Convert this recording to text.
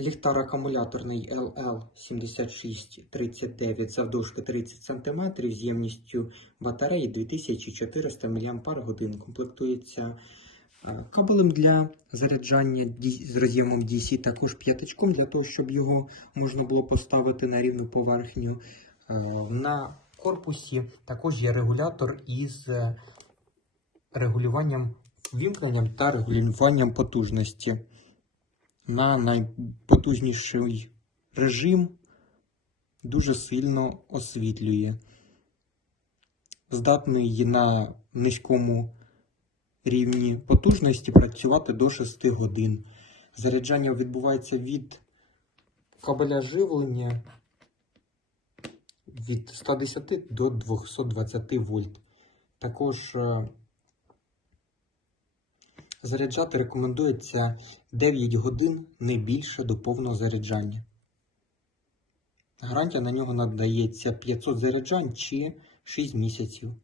Ліхтар акумуляторний LL7639 завдовжки 30 см з ємністю батареї 2400 мАч. Комплектується е, кабелем для заряджання з роз'ємом DC, також п'ятачком для того, щоб його можна було поставити на рівну поверхню. Е, На корпусі також є регулятор із е, регулюванням вімкненням та регулюванням потужності на найпотужніший режим дуже сильно освітлює. Здатний на низькому рівні потужності працювати до 6 годин. Заряджання відбувається від кабеля живлення від 110 до 220 вольт. Також е, Заряджати рекомендується 9 годин не більше до повного заряджання. Гарантія на нього надається 500 заряджань чи 6 місяців.